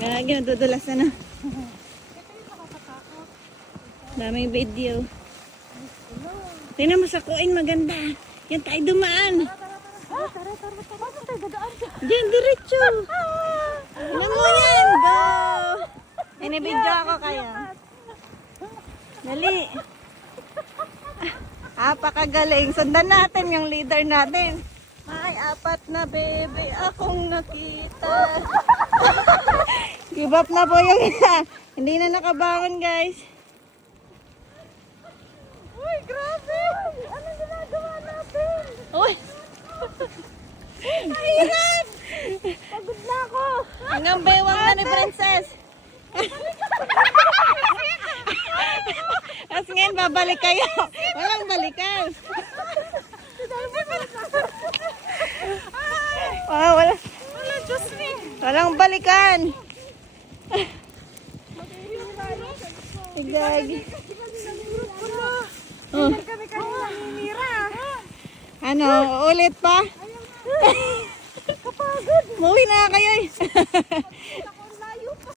Gagi, nadudulas na. Daming video. Tingnan mo sa kuin, maganda. Yan tayo dumaan. Diyan, diretso. Tingnan mo yan, go. Inibidyo ako kayo. Dali. Apakagaling. Sundan natin yung leader natin. Ay, 4 na bebe akong nakita. Give up na po yung isa. Hindi na nakabangon, guys. Uy, grabe! Anong ginagawa natin? Uy! Mahirap! Pagod na ako! Hanggang baywang na ni Princess. Tapos ngayon, babalik kayo. Walang balikan. Oh, wala. Wala, Diyos me! Walang balikan. Igagi. Oh. Kami kanina ninira. Ano, ulit pa? Kapagod! Muwi na kayo eh.